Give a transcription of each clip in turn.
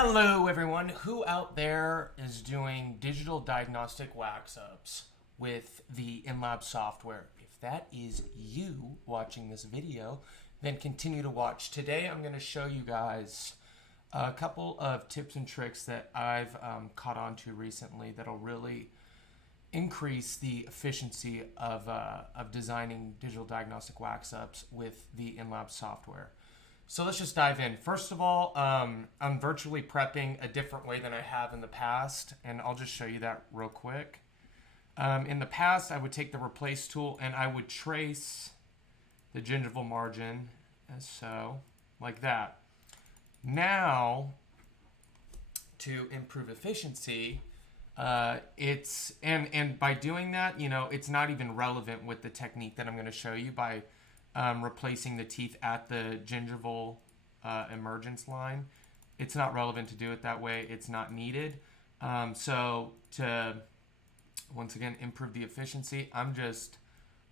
Hello everyone, who out there is doing digital diagnostic wax-ups with the InLab software? If that is you watching this video, then continue to watch. Today I'm going to show you guys a couple of tips and tricks that I've caught on to recently that'll really increase the efficiency of designing digital diagnostic wax-ups with the InLab software. So let's just dive in. First of all, I'm virtually prepping a different way than I have in the past, and I'll just show you that real quick. In the past, I would take the replace tool and I would trace the gingival margin as so, like that. Now, to improve efficiency, and by doing that, it's not even relevant with the technique that I'm going to show you by replacing the teeth at the gingival emergence line. It's not relevant to do it that way. It's not needed. So to, once again, improve the efficiency, I'm just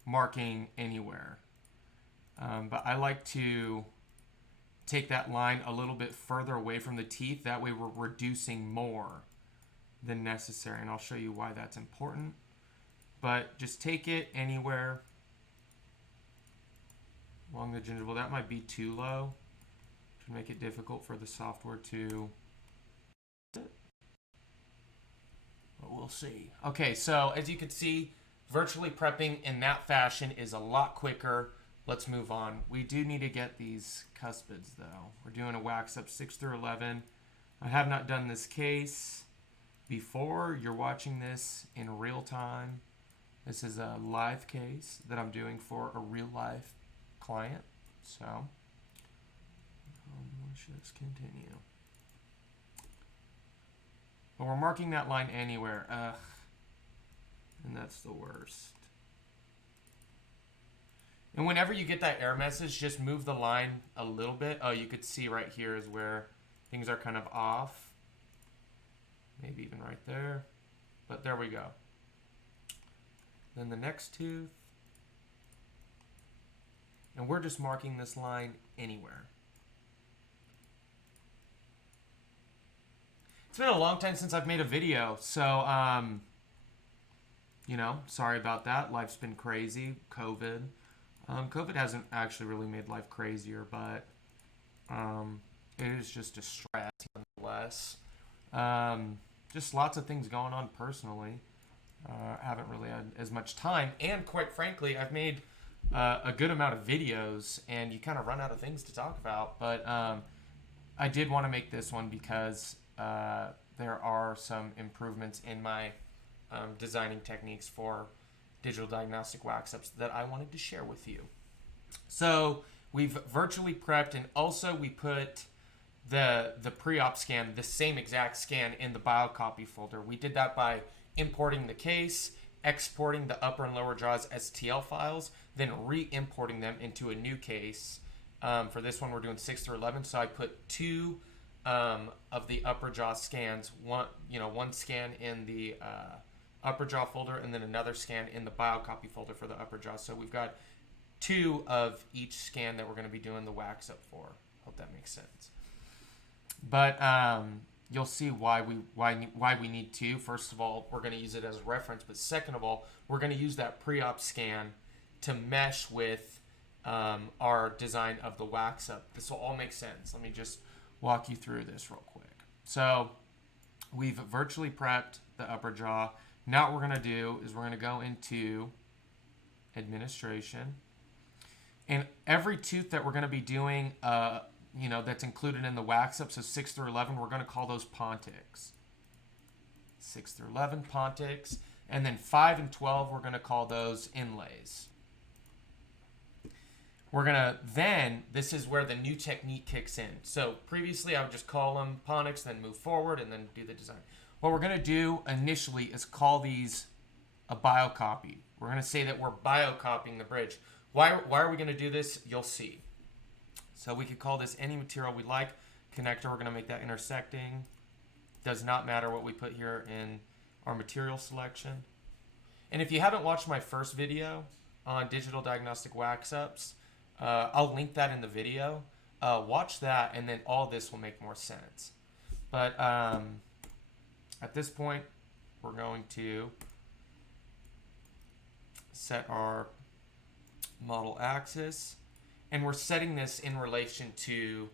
marking anywhere. But I like to take that line a little bit further away from the teeth. That way we're reducing more than necessary. And I'll show you why that's important. But just take it anywhere along the gingival. That might be too low to make it difficult for the software to, but we'll see. Okay, so as you can see, virtually prepping in that fashion is a lot quicker. Let's move on. We do need to get these cuspids though. We're doing a wax up 6 through 11. I have not done this case before. You're watching this in real time. This is a live case that I'm doing for a real life client. So let's just continue. But we're marking that line anywhere. And that's the worst. And whenever you get that error message, just move the line a little bit. Oh, you could see right here is where things are kind of off. Maybe even right there. But there we go. Then the next tooth. And we're just marking this line anywhere. It's been a long time since I've made a video, so, sorry about that. Life's been crazy. COVID. COVID hasn't actually really made life crazier, but it is just a stress nonetheless. Just lots of things going on personally. Haven't really had as much time, and quite frankly, I've made a good amount of videos, and you kind of run out of things to talk about. But I did want to make this one because there are some improvements in my designing techniques for digital diagnostic wax-ups that I wanted to share with you. So we've virtually prepped, and also we put the pre-op scan, the same exact scan, in the biocopy folder. We did that by importing the case, exporting the upper and lower jaws as TL files, then re-importing them into a new case. For this one, we're doing 6 through 11, so I put two of the upper jaw scans, one scan in the upper jaw folder, and then another scan in the biocopy folder for the upper jaw. So we've got two of each scan that we're going to be doing the wax up for. Hope that makes sense. But you'll see why we need two. First of all, we're going to use it as a reference, but second of all, we're going to use that pre-op scan to mesh with our design of the wax up. This will all make sense. Let me just walk you through this real quick. So we've virtually prepped the upper jaw. Now what we're going to do is we're going to go into administration, and every tooth that we're going to be doing that's included in the wax up, so 6 through 11, we're going to call those pontics. 6 through 11 pontics, and then 5 and 12, we're going to call those inlays. We're going to then, this is where the new technique kicks in. So previously I would just call them pontics, then move forward, and then do the design. What we're going to do initially is call these a biocopy. We're going to say that we're biocopying the bridge. Why are we going to do this? You'll see. So we could call this any material we like. Connector, we're going to make that intersecting. Does not matter what we put here in our material selection. And if you haven't watched my first video on digital diagnostic wax-ups, I'll link that in the video. Watch that, and then all this will make more sense. But at this point, we're going to set our model axis, and we're setting this in relation to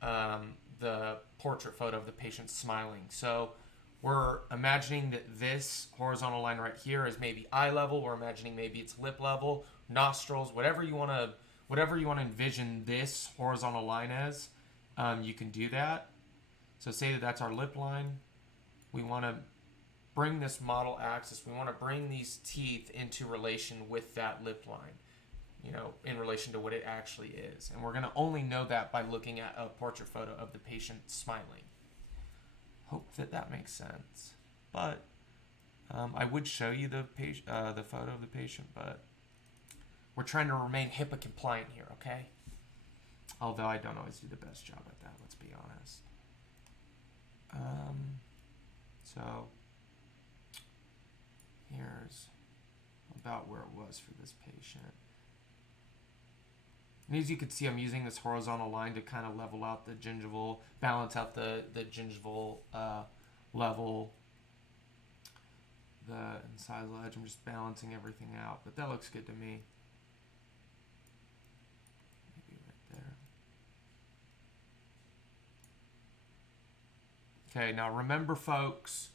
the portrait photo of the patient smiling. So we're imagining that this horizontal line right here is maybe eye level. We're imagining maybe it's lip level, nostrils, whatever you want to envision this horizontal line as. You can do that. So say that that's our lip line. We want to bring this model axis. We want to bring these teeth into relation with that lip line, you know, in relation to what it actually is. And we're going to only know that by looking at a portrait photo of the patient smiling. Hope that makes sense. But I would show you the photo of the patient, but we're trying to remain HIPAA compliant here, okay? Although I don't always do the best job at that, let's be honest. So here's about where it was for this patient. And as you can see, I'm using this horizontal line to kind of level out the gingival, balance out the gingival level, the incisal edge. I'm just balancing everything out, but that looks good to me. Maybe right there. Okay, now remember, folks,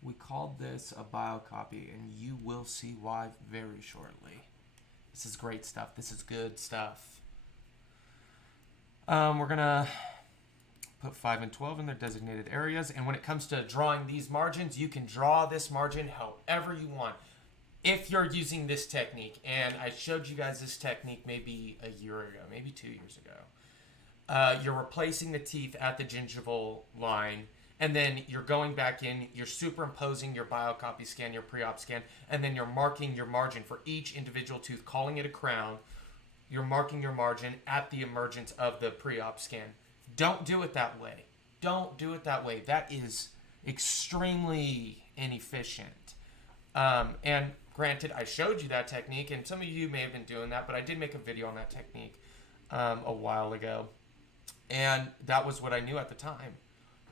we called this a biocopy, and you will see why very shortly. This is great stuff. This is good stuff. We're going to put 5 and 12 in their designated areas. And when it comes to drawing these margins, you can draw this margin however you want. If you're using this technique, and I showed you guys this technique maybe a year ago, maybe 2 years ago. You're replacing the teeth at the gingival line, and then you're going back in, you're superimposing your biocopy scan, your pre-op scan, and then you're marking your margin for each individual tooth, calling it a crown. You're marking your margin at the emergence of the pre-op scan. Don't do it that way. Don't do it that way. That is extremely inefficient. And granted, I showed you that technique, and some of you may have been doing that, but I did make a video on that technique a while ago. And that was what I knew at the time.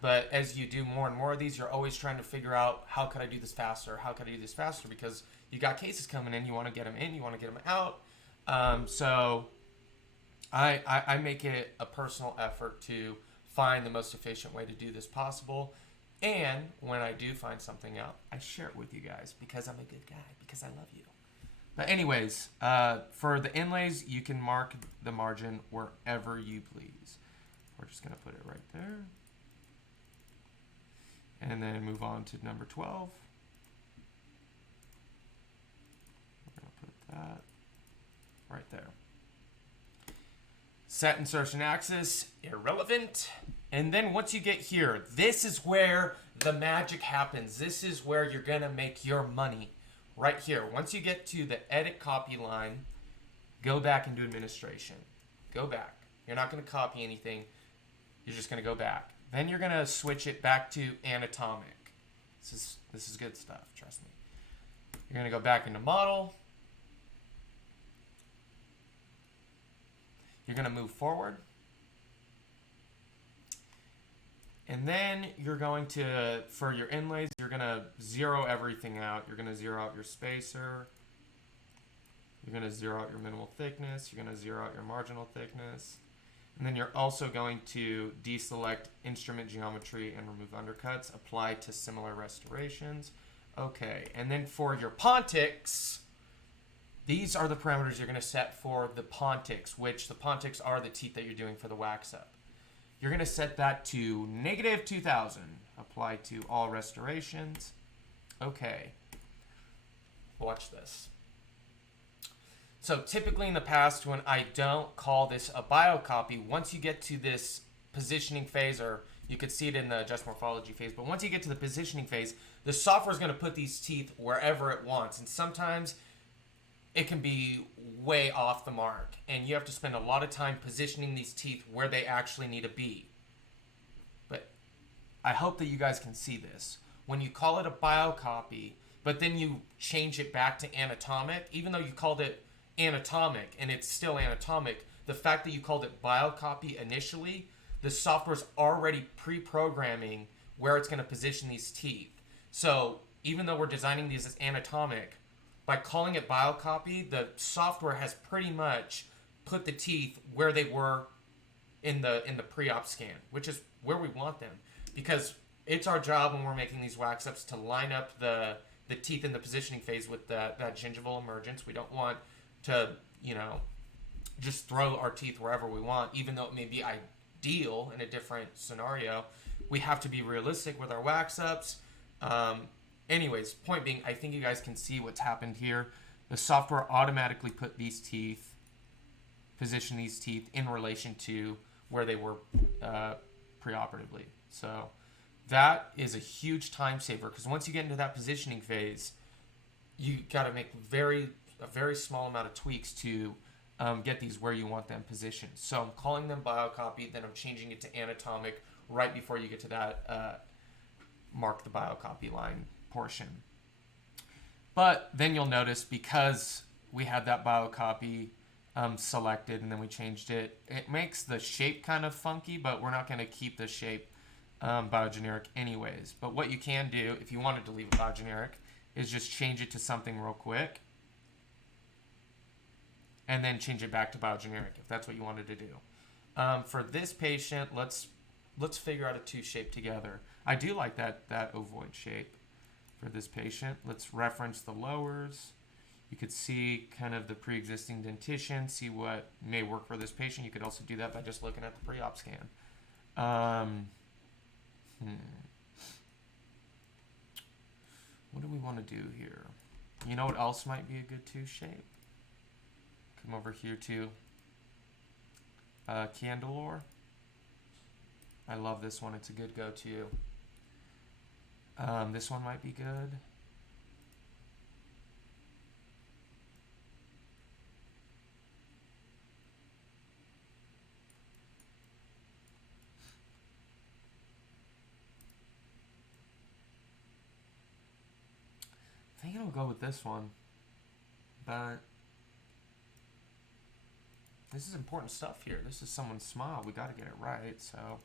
But as you do more and more of these, you're always trying to figure out, how could I do this faster? How could I do this faster? Because you got cases coming in, you want to get them in, you want to get them out. So I make it a personal effort to find the most efficient way to do this possible. And when I do find something out, I share it with you guys because I'm a good guy, because I love you. But anyways, for the inlays, you can mark the margin wherever you please. We're just going to put it right there. And then move on to number 12. We're going to put that right there. Set insertion axis, irrelevant. And then once you get here, this is where the magic happens. This is where you're going to make your money. Right here. Once you get to the edit copy line, go back and do administration. Go back. You're not going to copy anything. You're just going to go back. Then you're going to switch it back to anatomic. This is good stuff, trust me. You're going to go back into model. You're going to move forward. And then you're going to, for your inlays, you're going to zero everything out. You're going to zero out your spacer. You're going to zero out your minimal thickness. You're going to zero out your marginal thickness. And then you're also going to deselect instrument geometry and remove undercuts, apply to similar restorations. Okay, and then for your pontics, these are the parameters you're going to set for the pontics, which the pontics are the teeth that you're doing for the wax up. You're going to set that to -2000, apply to all restorations. Okay, watch this. So typically in the past, when I don't call this a biocopy, once you get to this positioning phase, or you could see it in the adjust morphology phase, but once you get to the positioning phase, the software is going to put these teeth wherever it wants. And sometimes it can be way off the mark, and you have to spend a lot of time positioning these teeth where they actually need to be. But I hope that you guys can see this. When you call it a biocopy, but then you change it back to anatomic, even though you called it anatomic and it's still anatomic, the fact that you called it biocopy initially, the software's already pre-programming where it's going to position these teeth. So even though we're designing these as anatomic, by calling it biocopy, the software has pretty much put the teeth where they were in the pre-op scan, which is where we want them, because it's our job when we're making these wax ups to line up the teeth in the positioning phase with that gingival emergence. We don't want to, just throw our teeth wherever we want, even though it may be ideal in a different scenario. We have to be realistic with our wax ups. Anyways, point being, I think you guys can see what's happened here. The software automatically put these teeth, position these teeth in relation to where they were preoperatively. So that is a huge time saver, because once you get into that positioning phase, you got to make a very small amount of tweaks to get these where you want them positioned. So I'm calling them biocopy, then I'm changing it to anatomic right before you get to that mark the biocopy line portion. But then you'll notice, because we had that biocopy selected and then we changed it, it makes the shape kind of funky, but we're not going to keep the shape biogeneric anyways. But what you can do, if you wanted to leave it biogeneric, is just change it to something real quick and then change it back to biogeneric if that's what you wanted to do. For this patient, let's figure out a two shape together. I do like that ovoid shape for this patient. Let's reference the lowers. You could see kind of the pre-existing dentition, see what may work for this patient. You could also do that by just looking at the pre-op scan. What do we want to do here? You know what else might be a good two shape? Come over here to Candelor. I love this one. It's a good go-to. This one might be good. I think I'll go with this one, but this is important stuff here. This is someone's smile. We got to get it right, so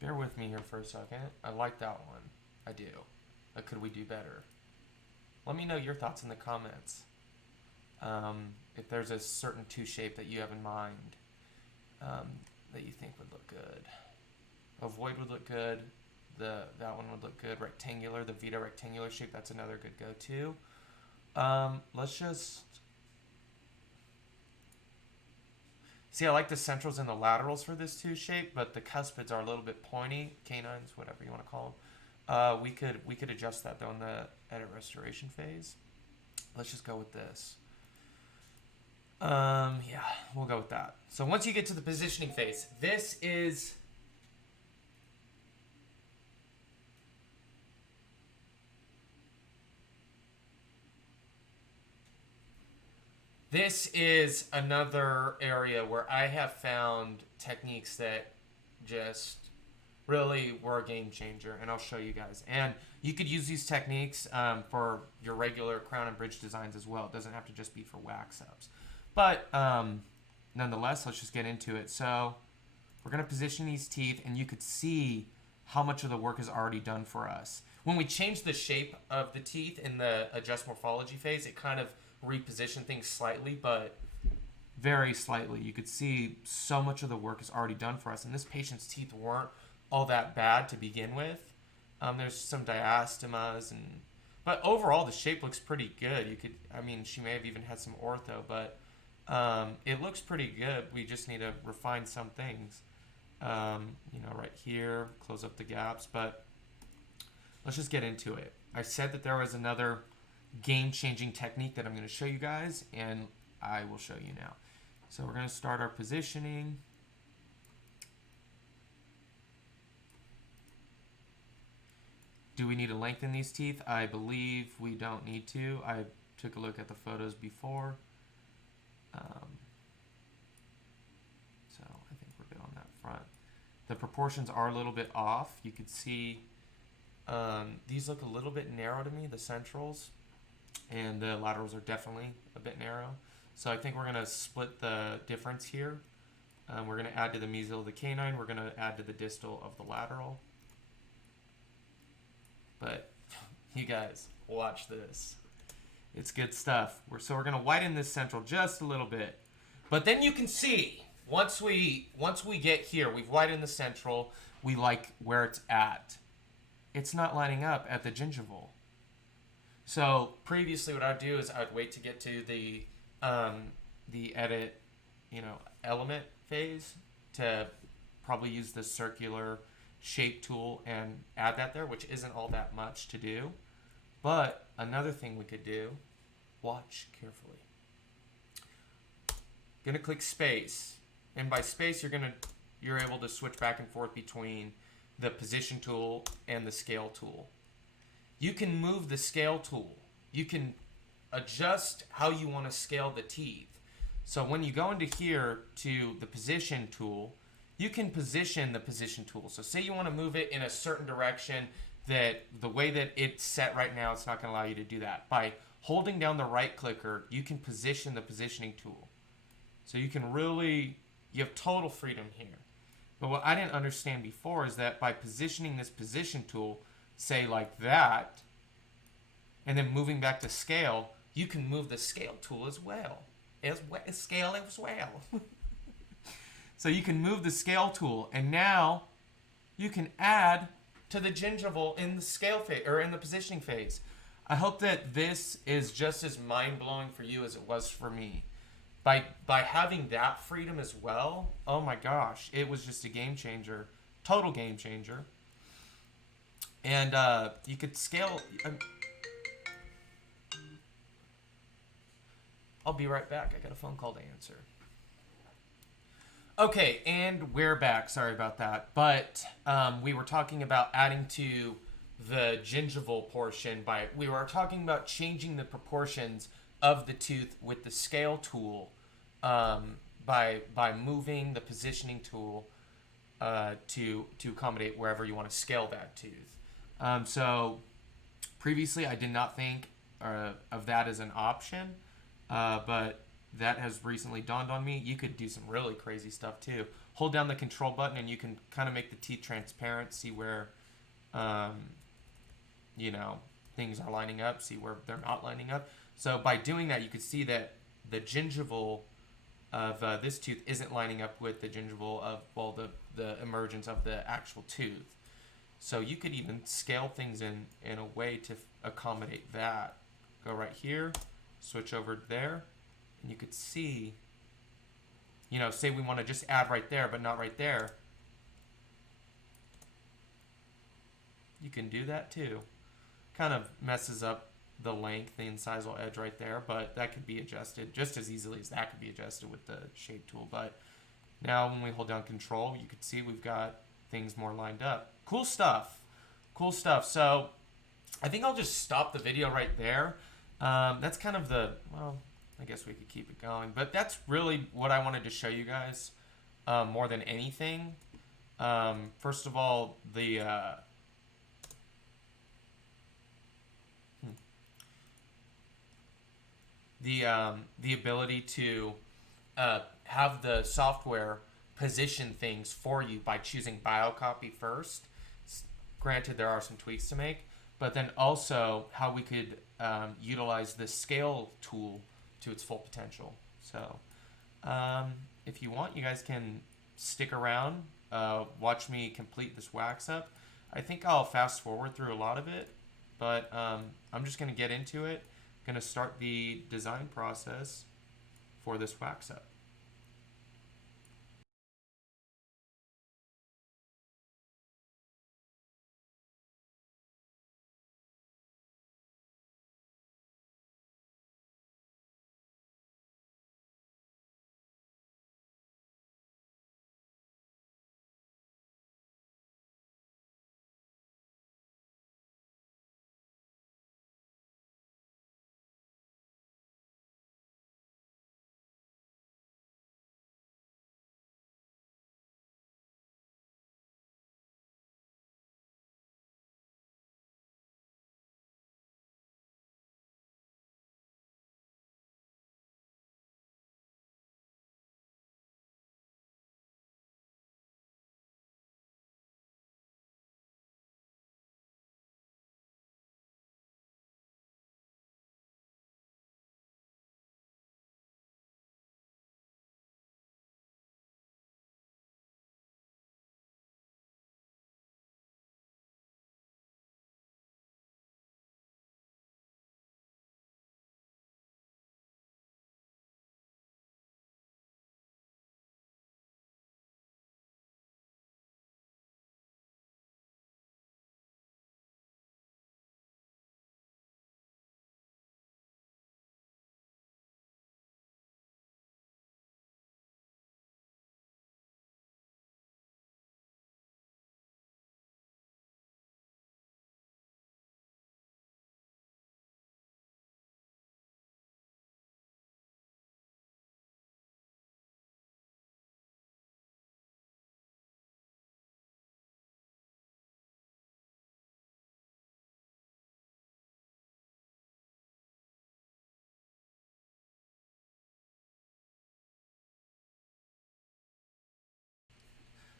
bear with me here for a second. I like that one. I do. But could we do better? Let me know your thoughts in the comments. If there's a certain two shape that you have in mind that you think would look good. Ovoid would look good. That one would look good. Rectangular, the Vita rectangular shape, that's another good go-to. Let's just... See, I like the centrals and the laterals for this two shape, but the cuspids are a little bit pointy. Canines, whatever you want to call them. We could adjust that though in the edit restoration phase. Let's just go with this. Yeah, we'll go with that. So once you get to the positioning phase, this is... This is another area where I have found techniques that just really were a game changer, and I'll show you guys. And you could use these techniques for your regular crown and bridge designs as well. It doesn't have to just be for wax ups. But nonetheless, let's just get into it. So we're going to position these teeth, and you could see how much of the work is already done for us. When we change the shape of the teeth in the adjust morphology phase, it kind of reposition things slightly, but very slightly. You could see so much of the work is already done for us, and this patient's teeth weren't all that bad to begin with. There's some diastemas, but overall the shape looks pretty good. She may have even had some ortho, but it looks pretty good. We just need to refine some things, right here, close up the gaps, but let's just get into it. I said that there was another game-changing technique that I'm going to show you guys, and I will show you now. So we're going to start our positioning. Do we need to lengthen these teeth? I believe we don't need to. I took a look at the photos before. So I think we're good on that front. The proportions are a little bit off. You could see these look a little bit narrow to me, the centrals. And the laterals are definitely a bit narrow. So I think we're going to split the difference here We're going to add to the mesial of the canine. We're going to add to the distal of the lateral. But you guys, watch this. It's good stuff. So we're going to widen this central just a little bit. But then you can see, once we get here, we've widened the central. We like where it's at. It's not lining up at the gingival. So previously what I'd do is I'd wait to get to the edit, element phase to probably use the circular shape tool and add that there, which isn't all that much to do. But another thing we could do, watch carefully. Gonna click space, and by space you're able to switch back and forth between the position tool and the scale tool. You can move the scale tool. You can adjust how you want to scale the teeth. So when you go into here to the position tool, you can position the position tool. So say you want to move it in a certain direction that the way that it's set right now, it's not going to allow you to do that. By holding down the right clicker, you can position the positioning tool. So you have total freedom here. But what I didn't understand before is that by positioning this position tool, say like that, and then moving back to scale, you can move the scale tool as well. Scale as well. So you can move the scale tool, and now you can add to the gingival in the scale phase or in the positioning phase. I hope that this is just as mind-blowing for you as it was for me. By having that freedom as well, oh my gosh, it was just a game changer, total game changer. And you could scale. I'll be right back. I got a phone call to answer. Okay, and we're back. Sorry about that. But we were talking about adding to the gingival portion we were talking about changing the proportions of the tooth with the scale tool by moving the positioning tool to accommodate wherever you want to scale that tooth. So previously I did not think of that as an option, but that has recently dawned on me. You could do some really crazy stuff too. Hold down the control button and you can kind of make the teeth transparent, see where things are lining up, see where they're not lining up. So by doing that, you could see that the gingival of this tooth isn't lining up with the gingival of, the emergence of the actual tooth. So you could even scale things in a way to accommodate that. Go right here, switch over there, and you could see, say we want to just add right there, but not right there. You can do that too. Kind of messes up the length, the incisal edge right there, but that could be adjusted just as easily as that could be adjusted with the shape tool. But now when we hold down control, you can see we've got things more lined up. Cool stuff. So I think I'll just stop the video right there. That's kind of I guess we could keep it going, but that's really what I wanted to show you guys more than anything. First of all, the ability to have the software position things for you by choosing biocopy first. Granted, there are some tweaks to make, but then also how we could utilize the scale tool to its full potential. So if you want, you guys can stick around, watch me complete this wax up. I think I'll fast forward through a lot of it, but I'm just going to get into it. Going to start the design process for this wax up.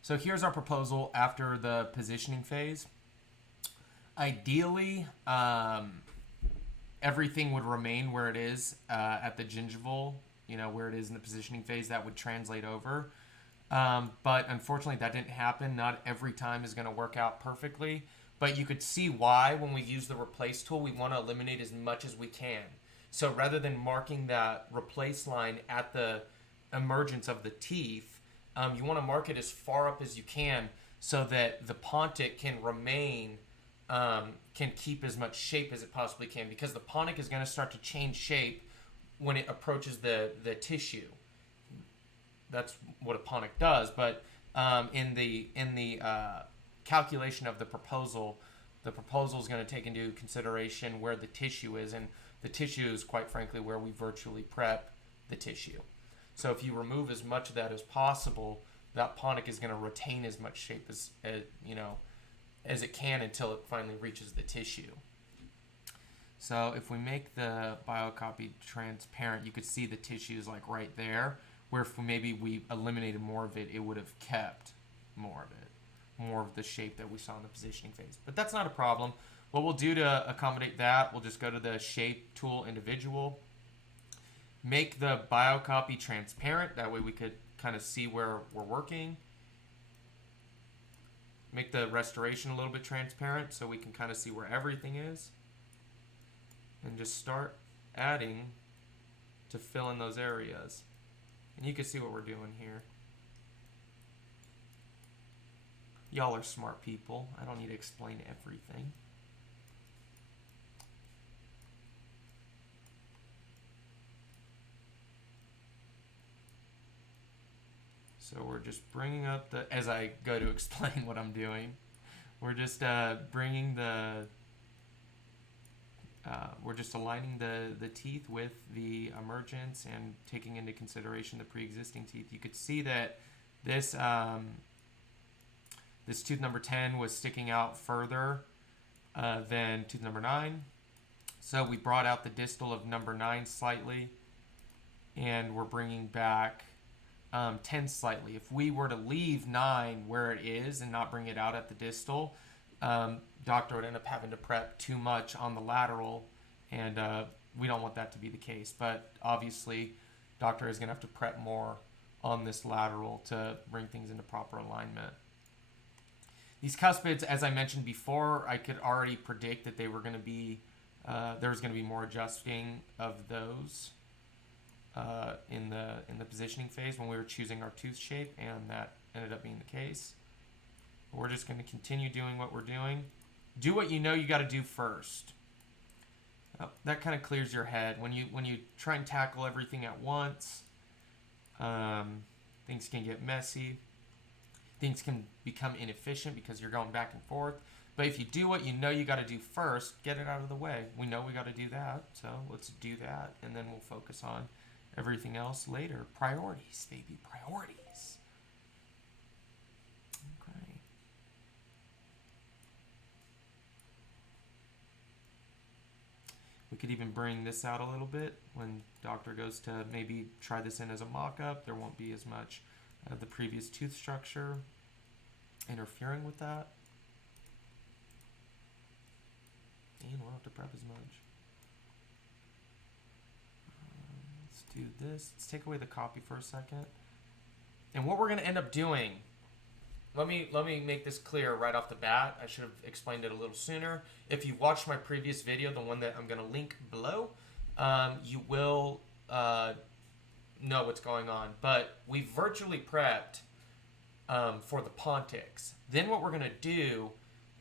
So here's our proposal after the positioning phase. Ideally, everything would remain where it is at the gingival, where it is in the positioning phase. That would translate over. But unfortunately, that didn't happen. Not every time is going to work out perfectly. But you could see why when we use the replace tool, we want to eliminate as much as we can. So rather than marking that replace line at the emergence of the teeth, you want to mark it as far up as you can so that the pontic can remain, can keep as much shape as it possibly can, because the pontic is going to start to change shape when it approaches the tissue. That's what a pontic does. But in the calculation of the proposal is going to take into consideration where the tissue is, and the tissue is, quite frankly, where we virtually prep the tissue. So if you remove as much of that as possible, that pontic is going to retain as much shape as it can until it finally reaches the tissue. So if we make the biocopy transparent, you could see the tissue is like right there, where if maybe we eliminated more of it, it would have kept more of it, more of the shape that we saw in the positioning phase. But that's not a problem. What we'll do to accommodate that, we'll just go to the shape tool, individual, make the biocopy transparent. That way we could kind of see where we're working. Make the restoration a little bit transparent so we can kind of see where everything is. And just start adding to fill in those areas. And you can see what we're doing here. Y'all are smart people. I don't need to explain everything. So we're just bringing up the, as I go to explain what I'm doing, we're just bringing the, we're just aligning the teeth with the emergence and taking into consideration the pre-existing teeth. You could see that this this tooth number 10 was sticking out further than tooth number 9. So we brought out the distal of number 9 slightly, and we're bringing back 10 slightly. If we were to leave 9 where it is and not bring it out at the distal, doctor would end up having to prep too much on the lateral, and we don't want that to be the case. But obviously, doctor is going to have to prep more on this lateral to bring things into proper alignment. These cuspids, as I mentioned before, I could already predict that they were going to be, there was going to be more adjusting of those in the positioning phase when we were choosing our tooth shape, and that ended up being the case. We're just going to continue doing what we're doing. Do what you know you got to do first. That kind of clears your head. When you try and tackle everything at once, things can get messy. Things can become inefficient because you're going back and forth. But if you do what you know you got to do first, get it out of the way. We know we got to do that, so let's do that, and then we'll focus on everything else later. Priorities, baby, priorities. Okay. We could even bring this out a little bit when doctor goes to maybe try this in as a mock-up. There won't be as much of the previous tooth structure interfering with that. And we'll have to prep as much. Let's do this. Let's take away the copy for a second. And what we're going to end up doing, let me make this clear right off the bat. I should have explained it a little sooner. If you've watched my previous video, the one that I'm going to link below, you will know what's going on. But we virtually prepped for the pontics. Then what we're going to do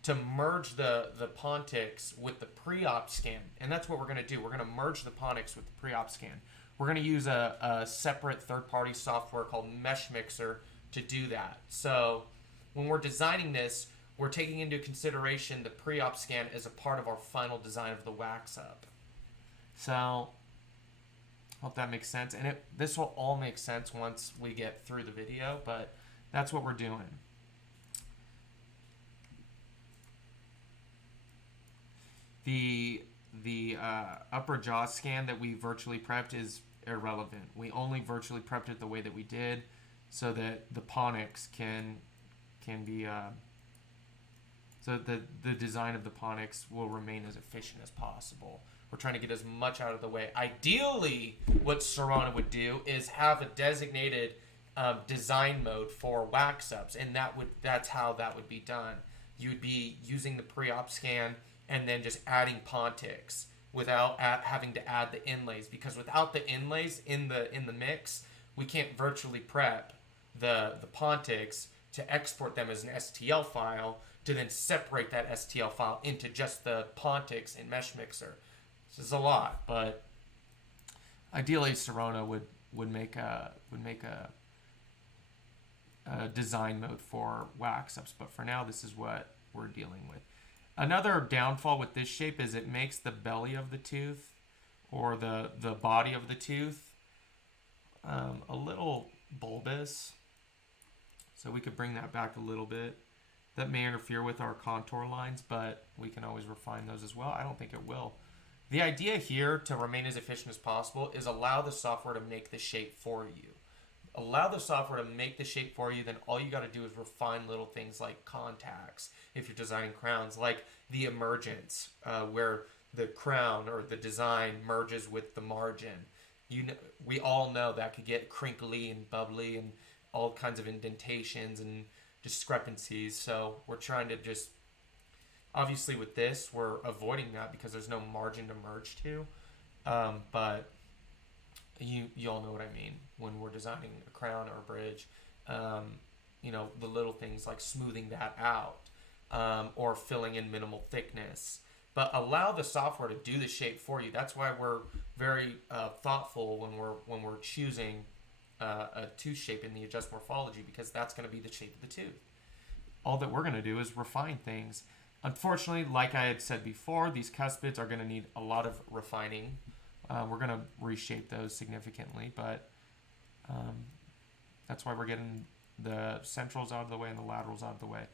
to merge the pontics with the pre-op scan, and that's what we're going to do. We're going to merge the pontics with the pre-op scan. We're going to use a separate third-party software called Mesh Mixer to do that. So when we're designing this, we're taking into consideration the pre-op scan as a part of our final design of the wax up. So hope that makes sense. And this will all make sense once we get through the video, but that's what we're doing. The upper jaw scan that we virtually prepped is irrelevant. We only virtually prepped it the way that we did so that the pontics can can be so the design of the pontics will remain as efficient as possible. We're trying to get as much out of the way. Ideally, what Serrano would do is have a designated design mode for wax ups, and that's how that would be done. You would be using the pre-op scan and then just adding pontics without having to add the inlays, because without the inlays in the mix, we can't virtually prep the pontics to export them as an STL file to then separate that STL file into just the pontics in Mesh Mixer. This is a lot, but ideally Serrano would make a design mode for wax ups, but for now this is what we're dealing with. Another downfall with this shape is it makes the belly of the tooth, or the body of the tooth, a little bulbous. So we could bring that back a little bit. That may interfere with our contour lines, but we can always refine those as well. I don't think it will. The idea here, to remain as efficient as possible, is allow the software to make the shape for you. Allow the software to make the shape for you, then all you got to do is refine little things like contacts. If you're designing crowns, like the emergence, where the crown or the design merges with the margin. We all know that could get crinkly and bubbly and all kinds of indentations and discrepancies. So we're trying to just, obviously with this, we're avoiding that because there's no margin to merge to. But you all know what I mean when we're designing a crown or a bridge. The little things like smoothing that out, or filling in minimal thickness. But allow the software to do the shape for you. That's why we're very thoughtful when we're choosing a tooth shape in the adjust morphology, because that's going to be the shape of the tooth. All that we're going to do is refine things. Unfortunately, like I had said before, these cuspids are going to need a lot of refining. We're going to reshape those significantly, but that's why we're getting the centrals out of the way and the laterals out of the way.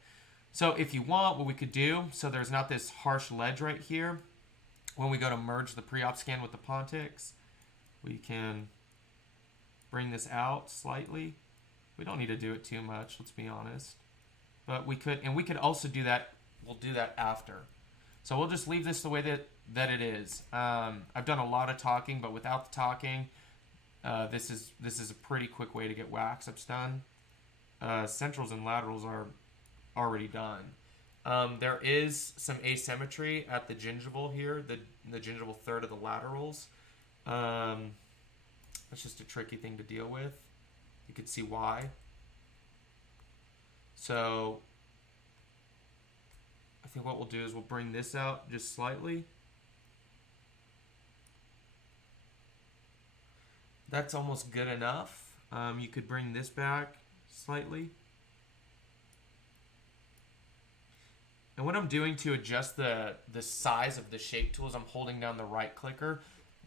So if you want, what we could do, so there's not this harsh ledge right here. When we go to merge the pre-op scan with the pontics, we can bring this out slightly. We don't need to do it too much, let's be honest. But we could also do that. We'll do that after. So we'll just leave this the way that it is. I've done a lot of talking, but without the talking, this is a pretty quick way to get wax ups done. Centrals and laterals are already done. There is some asymmetry at the gingival here, the gingival third of the laterals. That's just a tricky thing to deal with. You could see why. So I think what we'll do is we'll bring this out just slightly. That's almost good enough. You could bring this back slightly. And what I'm doing to adjust the size of the shape tool is I'm holding down the right clicker.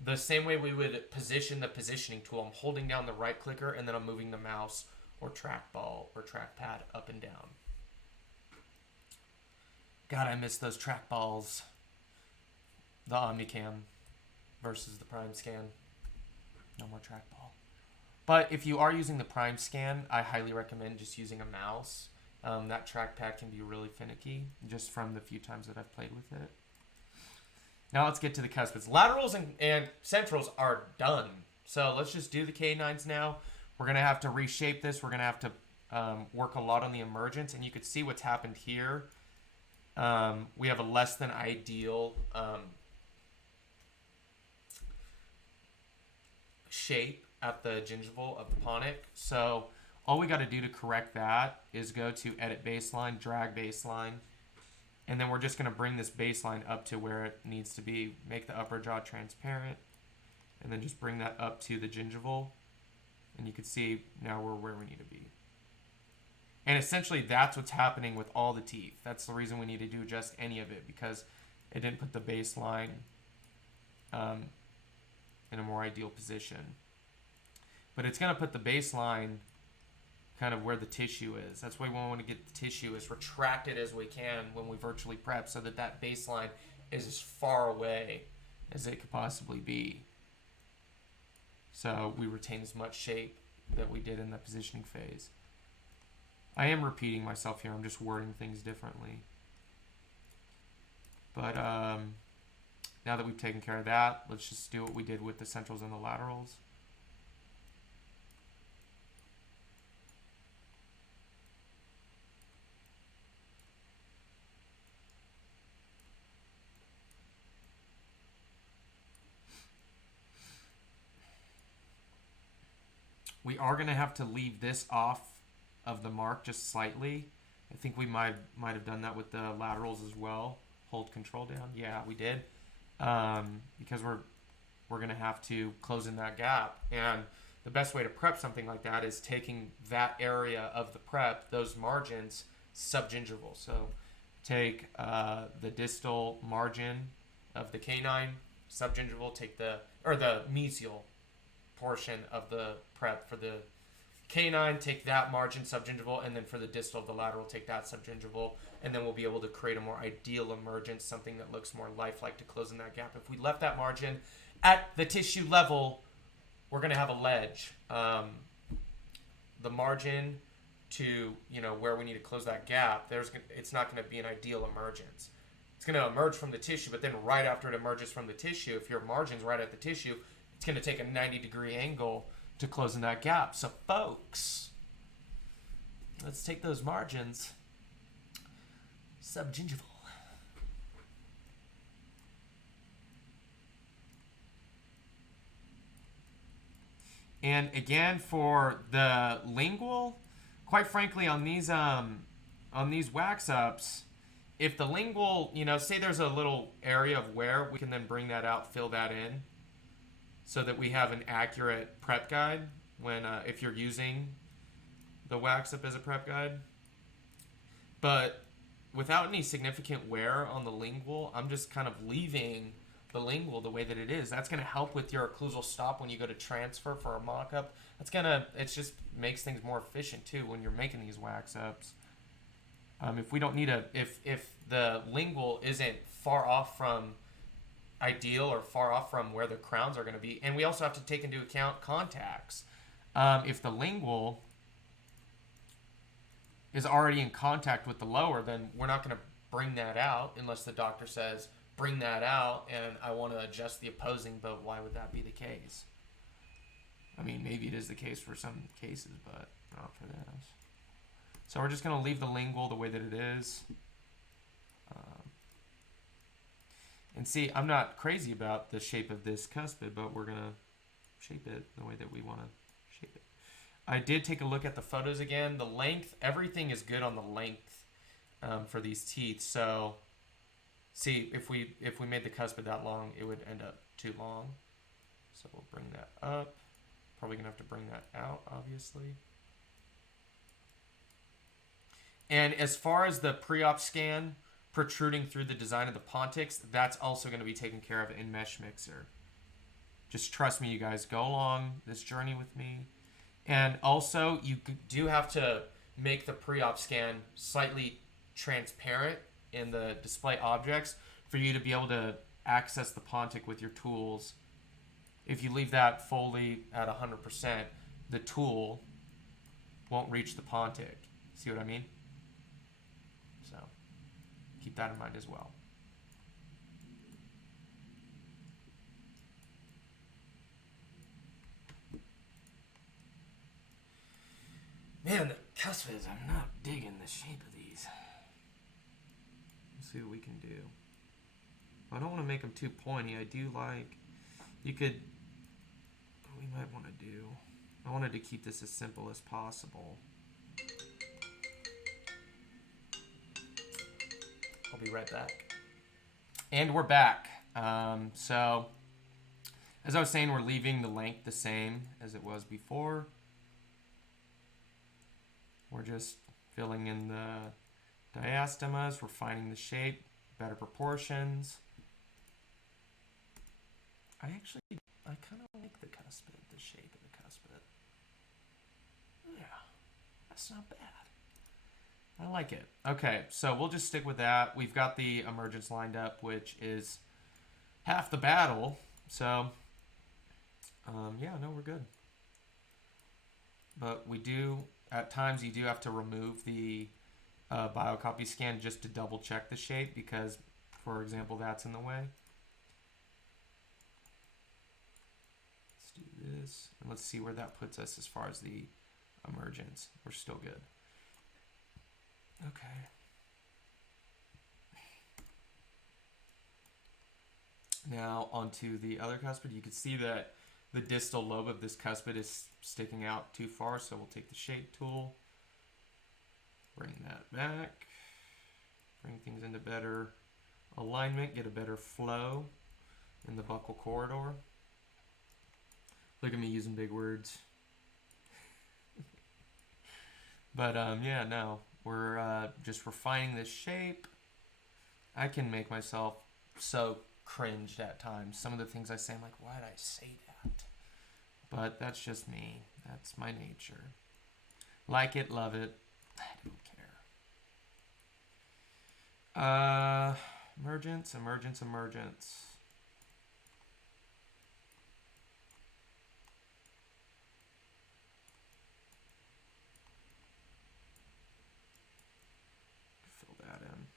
The same way we would position the positioning tool, I'm holding down the right clicker and then I'm moving the mouse or trackball or trackpad up and down. God, I miss those trackballs. The Omnicam versus the Prime Scan. No more trackball. But if you are using the Prime Scan, I highly recommend just using a mouse. That trackpad can be really finicky, just from the few times that I've played with it. Now let's get to the cuspids. Laterals and centrals are done. So let's just do the canines now. We're going to have to reshape this. We're going to have to work a lot on the emergence. And you could see what's happened here. We have a less than ideal shape at the gingival of the pontic. So all we got to do to correct that is go to edit baseline, drag baseline, and then we're just going to bring this baseline up to where it needs to be. Make the upper jaw transparent, and then just bring that up to the gingival, and you can see now we're where we need to be. And essentially that's what's happening with all the teeth. That's the reason we needed to adjust any of it, because it didn't put the baseline in a more ideal position. But it's going to put the baseline kind of where the tissue is. That's why we want to get the tissue as retracted as we can when we virtually prep, so that that baseline is as far away as it could possibly be. So we retain as much shape that we did in the positioning phase. I am repeating myself here. I'm just wording things differently. But now that we've taken care of that, let's just do what we did with the centrals and the laterals. We are going to have to leave this off of the mark just slightly. I think we might have done that with the laterals as well. Hold control down. Yeah, we did. Because we're going to have to close in that gap. And the best way to prep something like that is taking that area of the prep, those margins, subgingival. So take the distal margin of the canine, subgingival, take the mesial portion of the prep for the canine, take that margin subgingival, and then for the distal of the lateral, take that subgingival, and then we'll be able to create a more ideal emergence, something that looks more lifelike to close in that gap. If we left that margin at the tissue level, we're going to have a ledge. The margin to where we need to close that gap, it's not going to be an ideal emergence. It's going to emerge from the tissue, but then right after it emerges from the tissue, if your margin's right at the tissue, it's going to take a 90-degree angle to close in that gap. So, folks, let's take those margins subgingival. And again, for the lingual, quite frankly, on these wax ups, if the lingual, say there's a little area of wear, we can then bring that out, fill that in, so that we have an accurate prep guide when if you're using the wax up as a prep guide. But without any significant wear on the lingual, I'm just kind of leaving the lingual the way that it is. That's going to help with your occlusal stop when you go to transfer for a mock-up. It just makes things more efficient too when you're making these wax ups. If we don't need if the lingual isn't far off from ideal or far off from where the crowns are going to be, and we also have to take into account contacts. If the lingual is already in contact with the lower, then we're not going to bring that out unless the doctor says bring that out and I want to adjust the opposing. But why would that be the case? I mean, maybe it is the case for some cases, but not for this. So we're just going to leave the lingual the way that it is. And see, I'm not crazy about the shape of this cuspid, but we're going to shape it the way that we want to shape it. I did take a look at the photos again. The length, everything is good on the length for these teeth. So, see, if we made the cuspid that long, it would end up too long. So we'll bring that up. Probably going to have to bring that out, obviously. And as far as the pre-op scan protruding through the design of the pontics, that's also going to be taken care of in Mesh Mixer. Just trust me, you guys. Go along this journey with me. And also, you do have to make the pre-op scan slightly transparent in the display objects for you to be able to access the pontic with your tools. If you leave that fully at 100%, the tool won't reach the pontic. See what I mean? So, keep that in mind as well. Man, the cuspids, I'm not digging the shape of these. Let's see what we can do. I don't want to make them too pointy. I do like, we might want to do, I wanted to keep this as simple as possible. I'll be right back. And we're back. So, as I was saying, we're leaving the length the same as it was before. We're just filling in the diastemas, refining the shape, better proportions. I kind of like the cuspid, the shape of the cuspid. Yeah, that's not bad. I like it. Okay, so we'll just stick with that. We've got the emergence lined up, which is half the battle. So, yeah, no, we're good. But we do at times you do have to remove the biocopy scan just to double check the shape because, for example, that's in the way. Let's do this, and let's see where that puts us as far as the emergence. We're still good. Okay. Now onto the other cuspid. You can see that the distal lobe of this cuspid is sticking out too far, so we'll take the shape tool, bring that back, bring things into better alignment, get a better flow in the buccal corridor. Look at me using big words. But yeah, no, we're just refining this shape. I can make myself so cringed at times. Some of the things I say, I'm like, why did I say that? But that's just me. That's my nature. Like it, love it. I don't care. Emergence, emergence, emergence. Fill that in.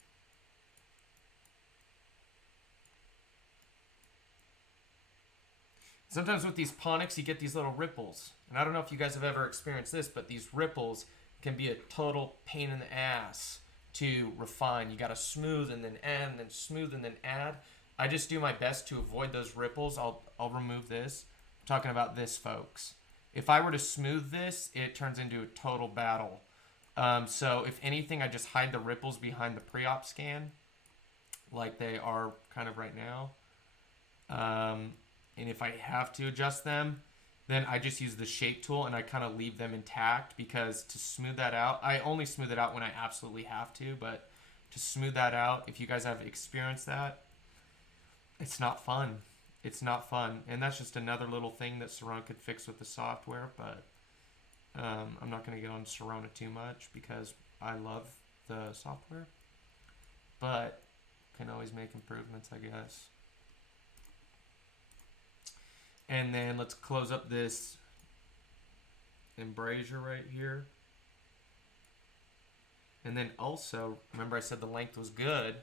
Sometimes with these pontics, you get these little ripples. And I don't know if you guys have ever experienced this, but these ripples can be a total pain in the ass to refine. You got to smooth and then add, and then smooth and then add. I just do my best to avoid those ripples. I'll remove this. I'm talking about this, folks. If I were to smooth this, it turns into a total battle. So if anything, I just hide the ripples behind the pre-op scan, like they are kind of right now. And if I have to adjust them, then I just use the shape tool and I kind of leave them intact, because to smooth that out, I only smooth it out when I absolutely have to, but to smooth that out, if you guys have experienced that, it's not fun. It's not fun. And that's just another little thing that Sirona could fix with the software, but I'm not going to get on Sirona too much because I love the software, but can always make improvements, I guess. And then let's close up this embrasure right here. And then also, remember I said the length was good.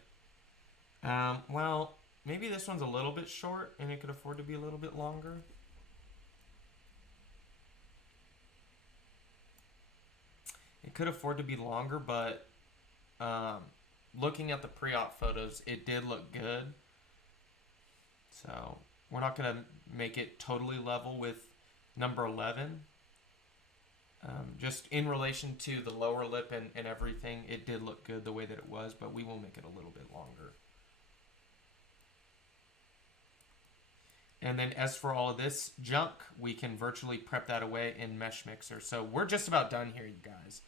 Well, maybe this one's a little bit short and it could afford to be a little bit longer. It could afford to be longer, but looking at the pre-op photos, it did look good. So we're not going to make it totally level with number 11. Just in relation to the lower lip and everything, it did look good the way that it was, but we will make it a little bit longer. And then as for all of this junk, we can virtually prep that away in Mesh Mixer. So we're just about done here, you guys.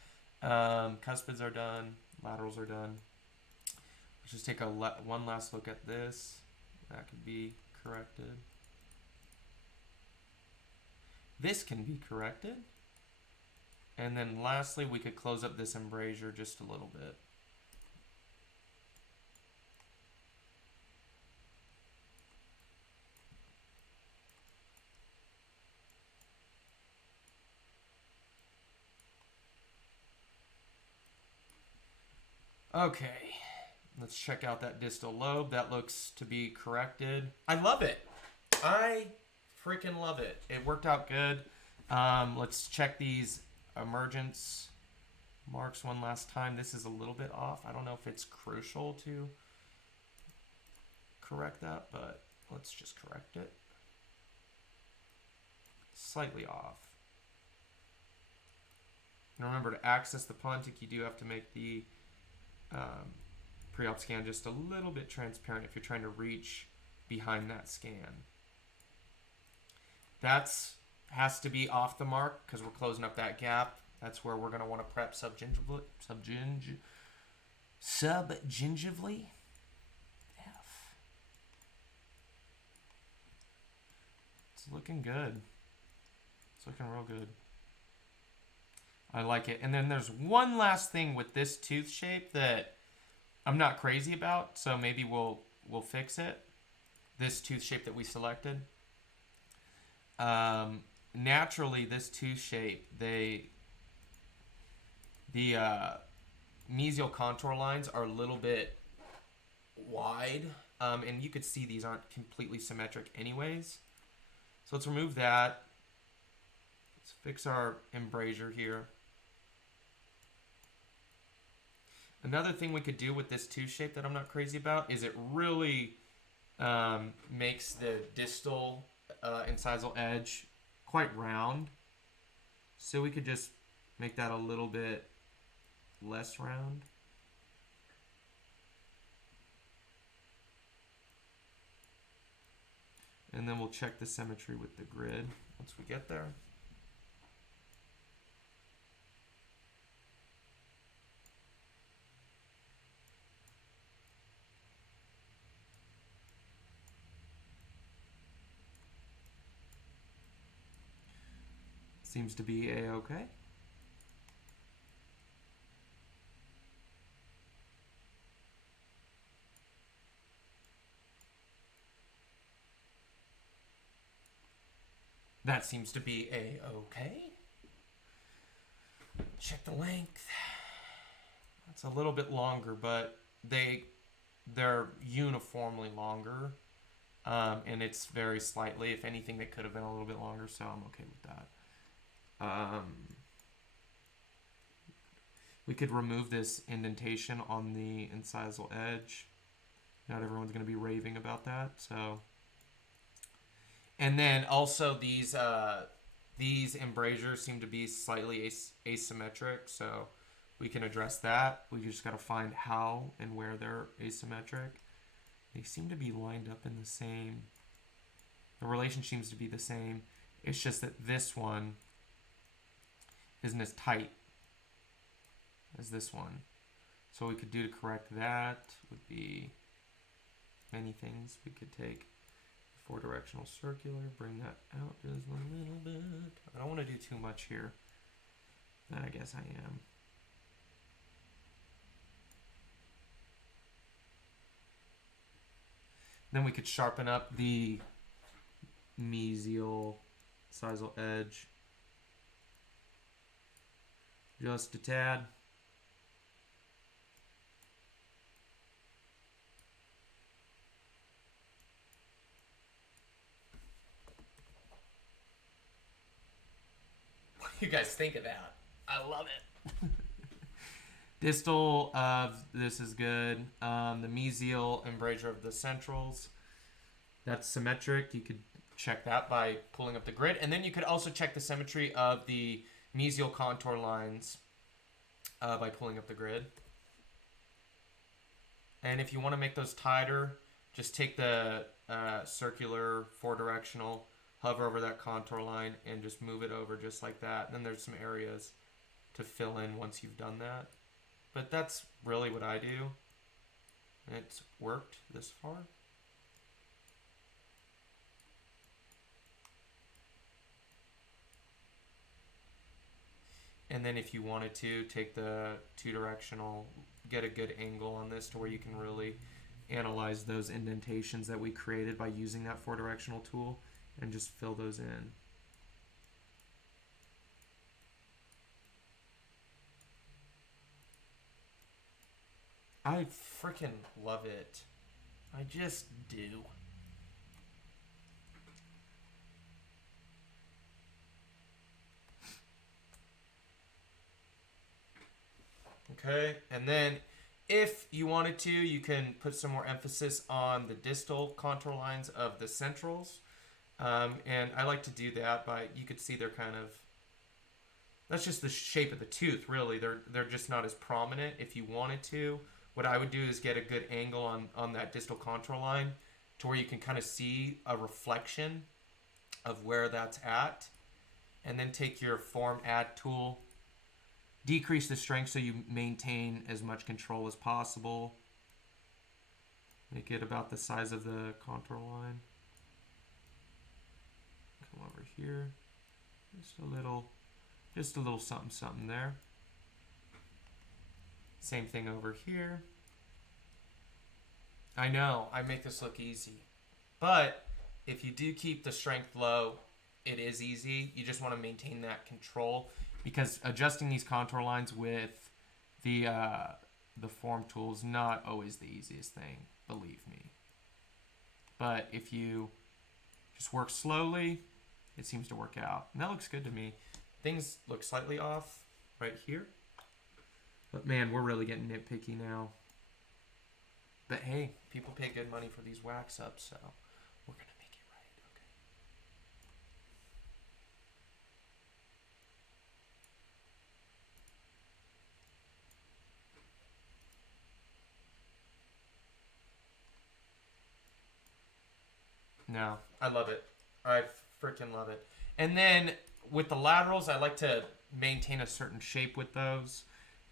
Cuspids are done. Laterals are done. Let's just take one last look at this. That could be corrected. This can be corrected. And then lastly, we could close up this embrasure just a little bit. Okay, let's check out that distal lobe. That looks to be corrected. I love it. I freaking love it. It worked out good. Let's check these emergence marks one last time. This is a little bit off. I don't know if it's crucial to correct that, but let's just correct it. Slightly off. And remember, to access the pontic, you do have to make the pre-op scan just a little bit transparent if you're trying to reach behind that scan. That's has to be off the mark because we're closing up that gap. That's where we're going to want to prep subgingivally. F. It's looking good. It's looking real good. I like it. And then there's one last thing with this tooth shape that I'm not crazy about, so maybe we'll fix it. This tooth shape that we selected. Naturally, this tooth shape, they the mesial contour lines are a little bit wide, and you could see these aren't completely symmetric anyways. So let's remove that. Let's fix our embrasure here. Another thing we could do with this tooth shape that I'm not crazy about is it really makes the distal incisal edge quite round. So we could just make that a little bit less round. And then we'll check the symmetry with the grid once we get there. Seems to be a-okay. That seems to be a-okay. Check the length. That's a little bit longer, but they're uniformly longer. And it's very slightly. If anything, they could have been a little bit longer, so I'm okay with that. We could remove this indentation on the incisal edge. Not everyone's going to be raving about that, so. And then also these embrasures seem to be slightly asymmetric, so we can address that. We just got to find how and where they're asymmetric. They seem to be lined up in the same. The relation seems to be the same. It's just that this one isn't as tight as this one. So what we could do to correct that would be many things. We could take four directional circular, bring that out just a little bit. I don't want to do too much here. But I guess I am. Then we could sharpen up the mesial incisal edge just a tad. What do you guys think of that? I love it. Distal of this is good. The mesial embrasure of the centrals, that's symmetric. You could check that by pulling up the grid. And then you could also check the symmetry of the mesial contour lines by pulling up the grid. And if you want to make those tighter, just take the circular four directional, hover over that contour line, and just move it over just like that. And then there's some areas to fill in once you've done that. But that's really what I do. It's worked this far. And then if you wanted to, take the two directional, get a good angle on this to where you can really analyze those indentations that we created by using that four directional tool and just fill those in. I freaking love it. I just do. Okay, and then if you wanted to, you can put some more emphasis on the distal contour lines of the centrals. And I like to do that by, you could see they're kind of, that's just the shape of the tooth, really. They're just not as prominent. If you wanted to, what I would do is get a good angle on that distal contour line to where you can kind of see a reflection of where that's at. And then take your form add tool, decrease the strength so you maintain as much control as possible. Make it about the size of the contour line. Come over here. Just a little something something there. Same thing over here. I know, I make this look easy. But if you do keep the strength low, it is easy. You just want to maintain that control, because adjusting these contour lines with the form tool is not always the easiest thing, believe me. But if you just work slowly, it seems to work out. And that looks good to me. Things look slightly off right here. But man, we're really getting nitpicky now. But hey, people pay good money for these wax ups, so we're going to make it right, okay? No, I love it. I freaking love it. And then with the laterals, I like to maintain a certain shape with those.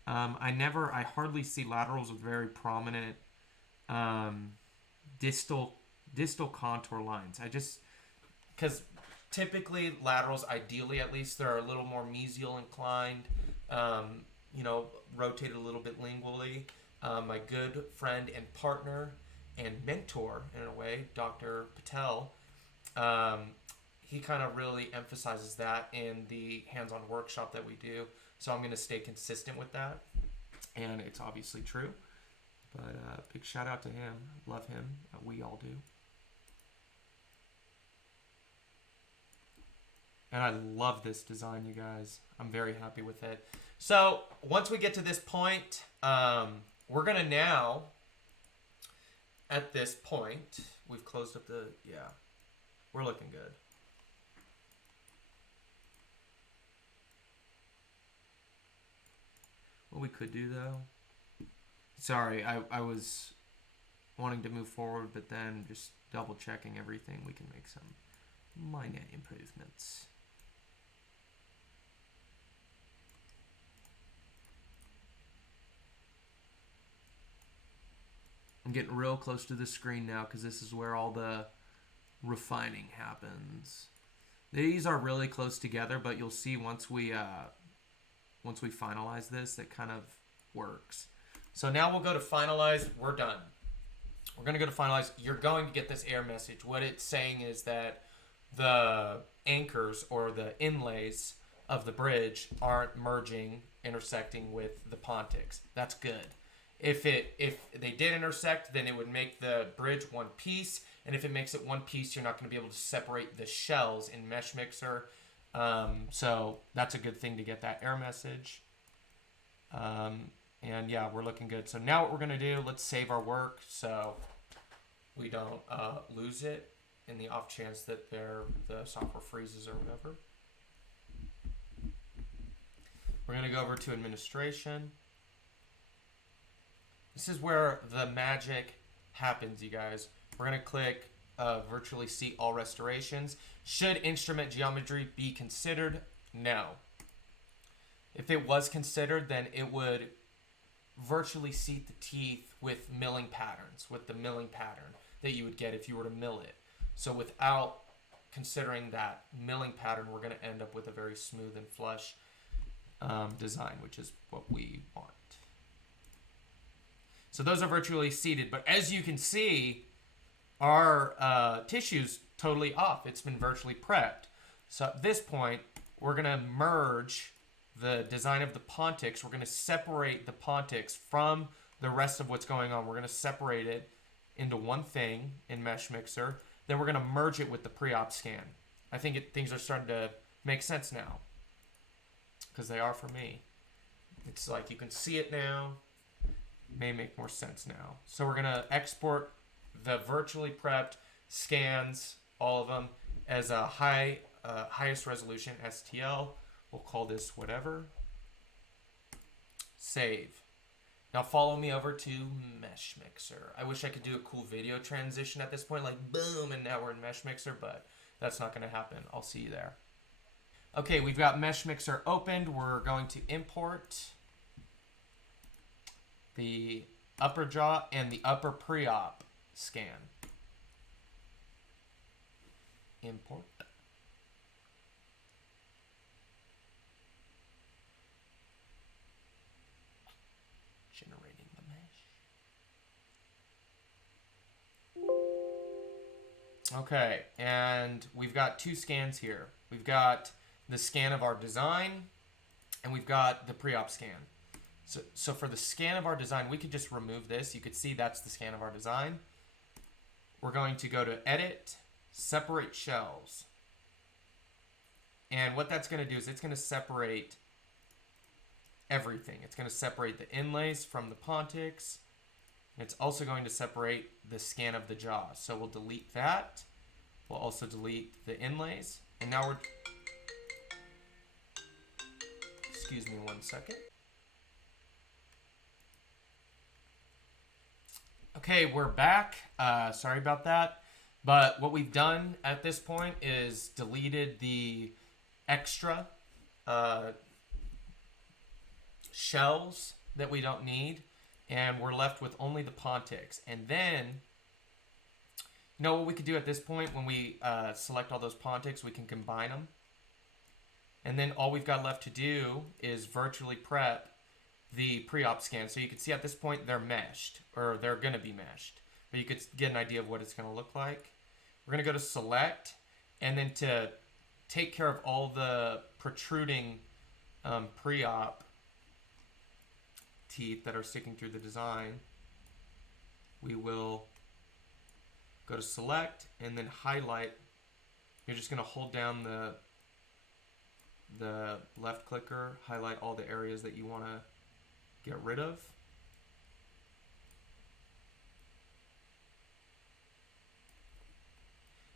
I hardly see laterals with very prominent distal contour lines. Because typically laterals, ideally at least, they're a little more mesial inclined, rotated a little bit lingually. My good friend and partner and mentor, in a way, Dr. Patel, he kind of really emphasizes that in the hands-on workshop that we do. So I'm going to stay consistent with that. And it's obviously true. But big shout out to him. Love him. We all do. And I love this design, you guys. I'm very happy with it. So once we get to this point, we're going to now, at this point, we've closed up we're looking good. What we could do, though... Sorry, I was wanting to move forward, but then just double-checking everything. We can make some minor improvements. I'm getting real close to the screen now because this is where all the refining happens. These are really close together, but you'll see once we finalize this, it kind of works. So now we'll go to finalize. We're done. We're going to go to finalize. You're going to get this error message. What it's saying is that the anchors or the inlays of the bridge aren't merging, intersecting with the pontics. That's good. If they did intersect, then it would make the bridge one piece. And if it makes it one piece, you're not going to be able to separate the shells in Mesh Mixer. So that's a good thing to get that error message. And yeah, we're looking good. So now what we're going to do, let's save our work so we don't lose it in the off chance that the software freezes or whatever. We're going to go over to administration. This is where the magic happens, you guys. We're going to click virtually see all restorations. Should instrument geometry be considered? No. If it was considered, then it would virtually seat the teeth with milling patterns, with the milling pattern that you would get if you were to mill it. So without considering that milling pattern, we're going to end up with a very smooth and flush design, which is what we want. So those are virtually seated, but as you can see, our tissue's totally off. It's been virtually prepped. So at this point, we're going to merge the design of the pontics. We're going to separate the pontics from the rest of what's going on. We're going to separate it into one thing in Mesh Mixer. Then we're going to merge it with the pre-op scan. I think things are starting to make sense now, because they are for me. It's like you can see it now. May make more sense now. So we're going to export the virtually prepped scans, all of them, as a highest resolution STL. We'll call this whatever. Save. Now follow me over to Mesh Mixer. I wish I could do a cool video transition at this point, like boom, and now we're in Mesh Mixer, but that's not going to happen. I'll see you there. Okay, we've got Mesh Mixer opened. We're going to import the upper jaw and the upper pre-op scan. Import. Generating the mesh. Okay, and we've got two scans here. We've got the scan of our design, and we've got the pre-op scan. So for the scan of our design, we could just remove this. You could see that's the scan of our design. We're going to go to Edit, Separate Shells. And what that's going to do is it's going to separate everything. It's going to separate the inlays from the pontics. It's also going to separate the scan of the jaw. So we'll delete that. We'll also delete the inlays. And now we're... Excuse me 1 second. Okay, we're back. Sorry about that. But what we've done at this point is deleted the extra shells that we don't need. And we're left with only the pontics. And then, you know what we could do at this point when we select all those pontics? We can combine them. And then all we've got left to do is virtually prep the pre-op scan. So you can see at this point they're meshed, or they're going to be meshed. But you could get an idea of what it's going to look like. We're going to go to Select, and then to take care of all the protruding pre-op teeth that are sticking through the design, we will go to Select and then highlight. You're just going to hold down the left clicker, highlight all the areas that you want to get rid of.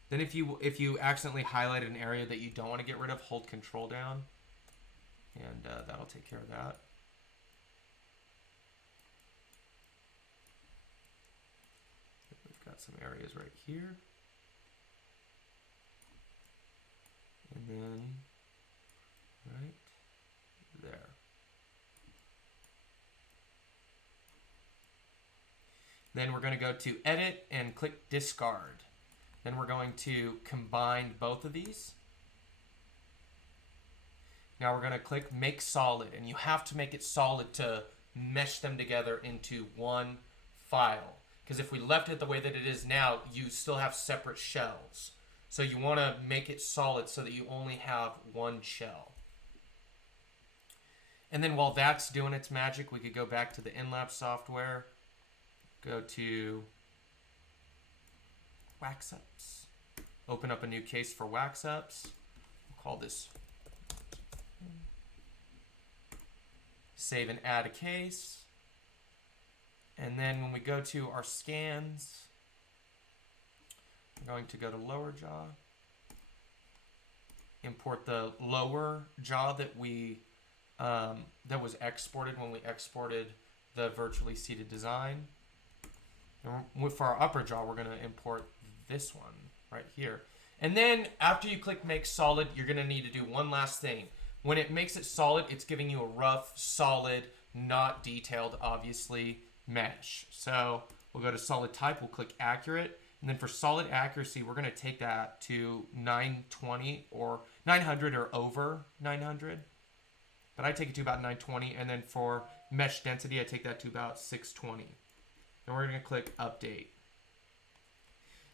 Then if you accidentally highlighted an area that you don't want to get rid of, hold Control down, and that'll take care of that. We've got some areas right here. And then right there. Then we're going to go to Edit and click Discard. Then we're going to combine both of these. Now we're going to click Make Solid, and you have to make it solid to mesh them together into one file. Because if we left it the way that it is now, you still have separate shells. So you want to make it solid so that you only have one shell. And then while that's doing its magic, we could go back to the InLab software, go to Wax Ups, open up a new case for Wax Ups. We'll call this Save and Add a Case. And then when we go to our scans, we're going to go to Lower Jaw, import the lower jaw that we that was exported when we exported the virtually seated design. And for our upper jaw, we're going to import this one right here. And then after you click Make Solid, you're going to need to do one last thing. When it makes it solid, it's giving you a rough, solid, not detailed, obviously, mesh. So we'll go to Solid Type, we'll click Accurate. And then for solid accuracy, we're going to take that to 920 or 900 or over 900. But I take it to about 920. And then for mesh density, I take that to about 620. And we're going to click Update.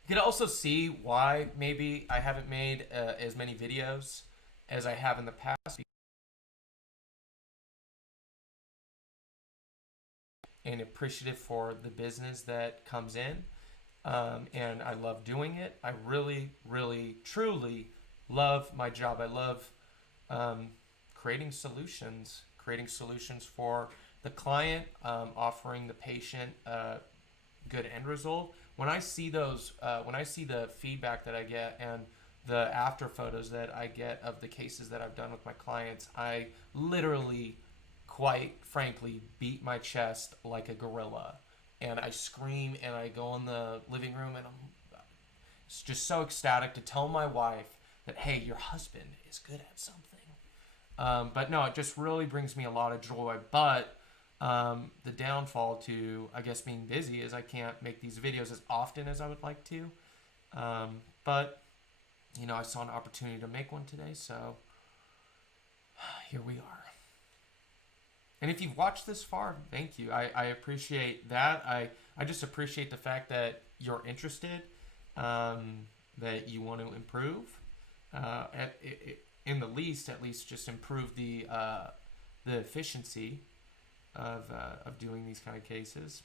You can also see why maybe I haven't made as many videos as I have in the past. And appreciative for the business that comes in. And I love doing it. I really, really, truly love my job. I love creating solutions for the client, offering the patient a good end result. When I see those, when I see the feedback that I get and the after photos that I get of the cases that I've done with my clients, I literally, quite frankly, beat my chest like a gorilla. And I scream and I go in the living room and I'm just so ecstatic to tell my wife that, hey, your husband is good at something. But no, it just really brings me a lot of joy. But the downfall to, I guess, being busy is I can't make these videos as often as I would like to. But, you know, I saw an opportunity to make one today, so here we are. And if you've watched this far, thank you. I appreciate that. I just appreciate the fact that you're interested, that you want to improve. In the least, at least, just improve the efficiency. of doing these kind of cases.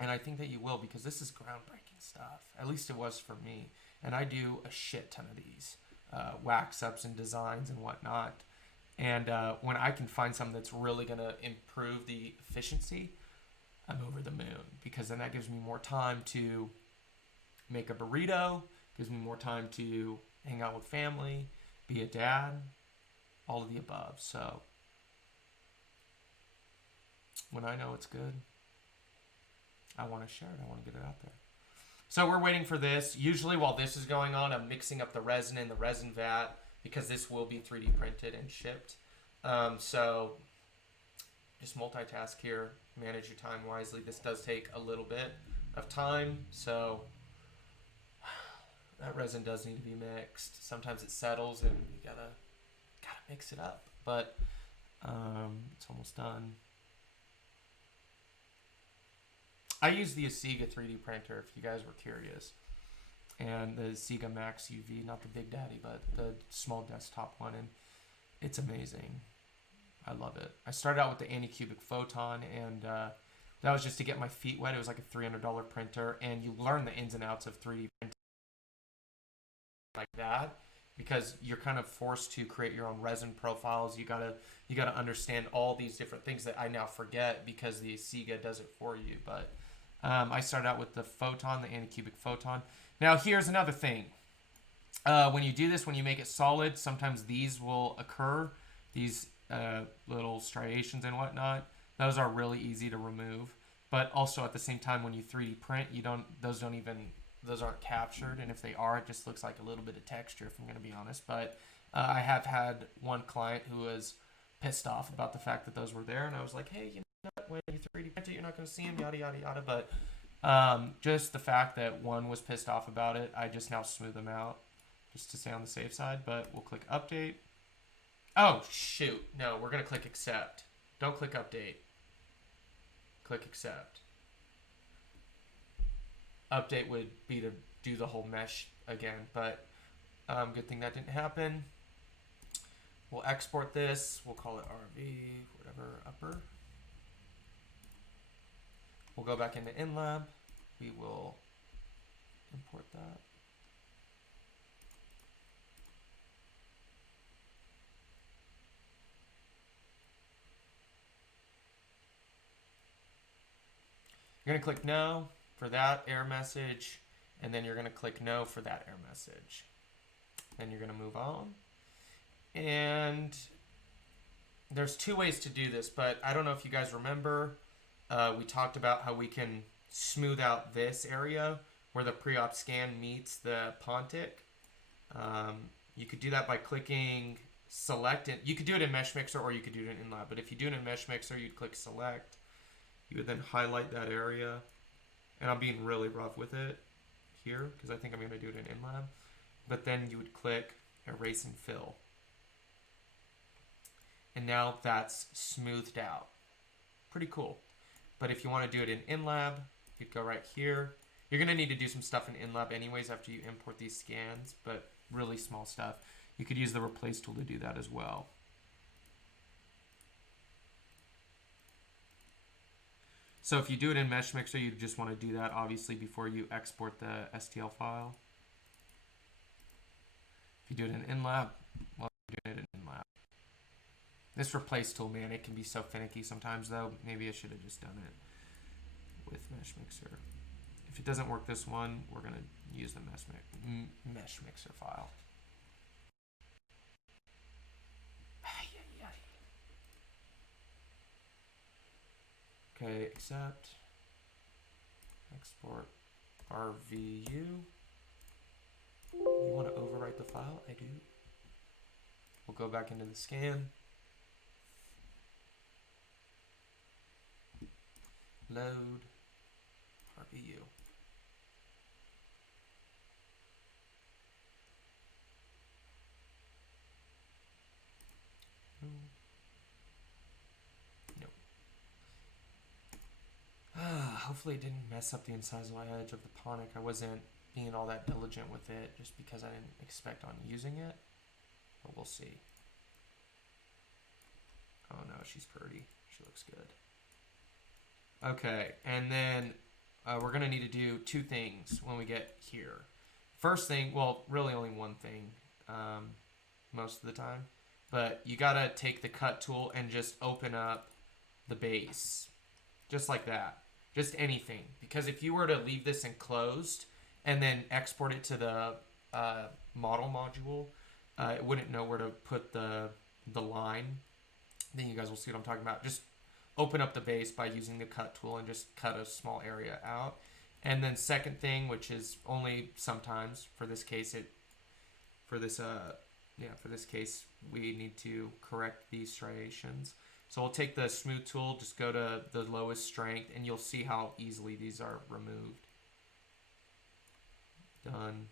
And I think that you will, because this is groundbreaking stuff. At least it was for me. And I do a shit ton of these wax ups and designs and whatnot. And when I can find something that's really going to improve the efficiency, I'm over the moon. Because then that gives me more time to make a burrito, gives me more time to hang out with family, be a dad, all of the above. So when I know it's good, I want to share it. I want to get it out there. So we're waiting for this. Usually while this is going on, I'm mixing up the resin in the resin vat because this will be 3D printed and shipped. So just multitask here. Manage your time wisely. This does take a little bit of time. So that resin does need to be mixed. Sometimes it settles and you gotta mix it up. But it's almost done. I use the Asiga 3D printer, if you guys were curious. And the Asiga Max UV, not the Big Daddy, but the small desktop one. And it's amazing. I love it. I started out with the Anycubic Photon, and that was just to get my feet wet. It was like a $300 printer, and you learn the ins and outs of 3D printing like that, because you're kind of forced to create your own resin profiles. You gotta understand all these different things that I now forget because the Asiga does it for you. But I started out with the Photon, the Anycubic Photon. Now here's another thing. When you do this, when you make it solid, sometimes these will occur. These little striations and whatnot. Those are really easy to remove. But also at the same time, when you 3D print, those aren't captured. And if they are, it just looks like a little bit of texture, if I'm going to be honest. But I have had one client who was pissed off about the fact that those were there. And I was like, hey, you know what? When you 3D print it, you're not going to see them, yada, yada, yada. But just the fact that one was pissed off about it, I just now smooth them out just to stay on the safe side. But we'll click update. Oh, shoot. No, we're going to click accept. Don't click update. Click accept. Update would be to do the whole mesh again, but good thing that didn't happen. We'll export this. We'll call it RV, whatever, upper. We'll go back into InLab. We will import that. You're going to click no for that error message, and then you're going to click no for that error message. Then you're going to move on. And there's two ways to do this, but I don't know if you guys remember, we talked about how we can smooth out this area where the pre-op scan meets the pontic. You could do that by clicking select. You could do it in Mesh Mixer or you could do it in InLab, but if you do it in Mesh Mixer, you'd click select. You would then highlight that area, and I'm being really rough with it here because I think I'm going to do it in InLab. But then you would click erase and fill. And now that's smoothed out. Pretty cool. But if you want to do it in InLab, you'd go right here. You're going to need to do some stuff in InLab anyways after you import these scans, but really small stuff. You could use the replace tool to do that as well. So if you do it in Mesh Mixer, you just want to do that obviously before you export the STL file. If you do it in InLab, well, you're doing it in InLab. This replace tool, man, it can be so finicky sometimes though. Maybe I should have just done it with Mesh Mixer. If it doesn't work this one, we're going to use the Mesh Mixer file. Okay, accept, export RVU. You want to overwrite the file? I do. We'll go back into the scan. Load RVU. Hopefully it didn't mess up the incisal edge of the pontic. I wasn't being all that diligent with it just because I didn't expect on using it. But we'll see. Oh no, she's pretty. She looks good. Okay, and then we're going to need to do two things when we get here. First thing, well, really only one thing most of the time, but you got to take the cut tool and just open up the base, just like that. Just anything. Because if you were to leave this enclosed and then export it to the model module, it wouldn't know where to put the line. Then you guys will see what I'm talking about. Just open up the base by using the cut tool and just cut a small area out. And then second thing, which is only sometimes for this case, for this case we need to correct these striations. So we'll take the smooth tool, just go to the lowest strength, and you'll see how easily these are removed. Done.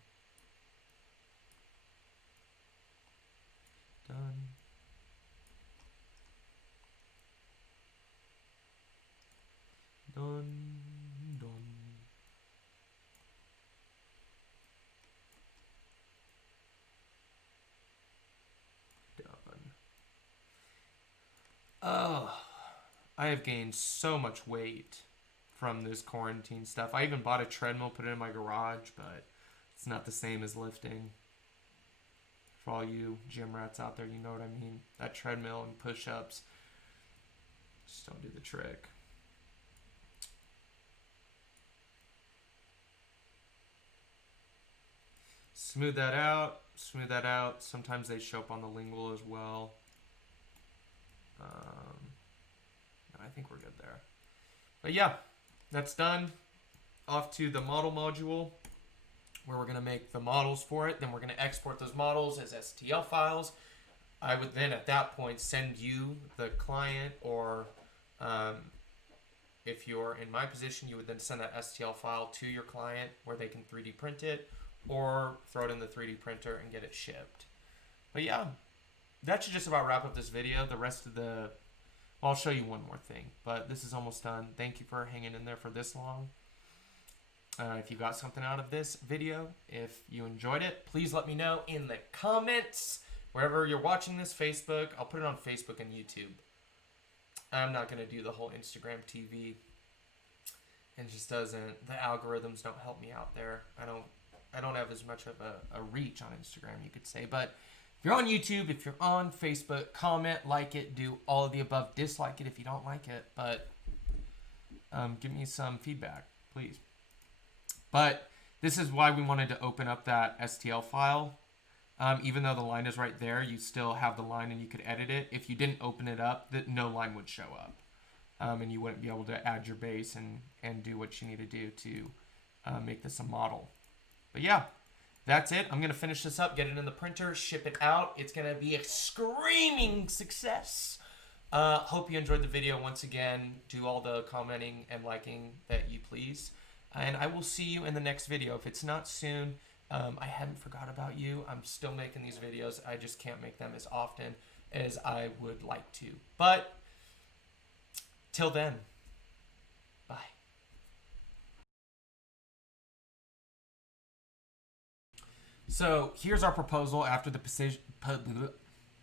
Done. Done. Done. Done. Oh, I have gained so much weight from this quarantine stuff. I even bought a treadmill, put it in my garage, but it's not the same as lifting. For all you gym rats out there, you know what I mean. That treadmill and push-ups just don't do the trick. Smooth that out. Smooth that out. Sometimes they show up on the lingual as well. I think we're good there. But yeah, that's done. Off to the model module, where we're going to make the models for it. Then we're going to export those models as STL files. I would then at that point send you, the client, or if you're in my position, you would then send that STL file to your client where they can 3D print it or throw it in the 3D printer and get it shipped. But yeah, that should just about wrap up this video. The rest of the, well, I'll show you one more thing, but this is almost done. Thank you for hanging in there for this long. If you got something out of this video, if you enjoyed it, please let me know in the comments. Wherever you're watching this, Facebook, I'll put it on Facebook and YouTube. I'm not going to do the whole Instagram TV. It just doesn't, the algorithms don't help me out there. I don't have as much of a reach on Instagram, you could say. But if you're on YouTube, if you're on Facebook, comment, like it, do all of the above. Dislike it if you don't like it. But give me some feedback, please. But this is why we wanted to open up that STL file. Even though the line is right there, you still have the line and you could edit it. If you didn't open it up, no line would show up. And you wouldn't be able to add your base and do what you need to do to make this a model. But yeah, that's it. I'm going to finish this up, get it in the printer, ship it out. It's going to be a screaming success. Hope you enjoyed the video. Once again, do all the commenting and liking that you please. And I will see you in the next video. If it's not soon, I haven't forgot about you. I'm still making these videos. I just can't make them as often as I would like to. But till then, bye. So here's our proposal after the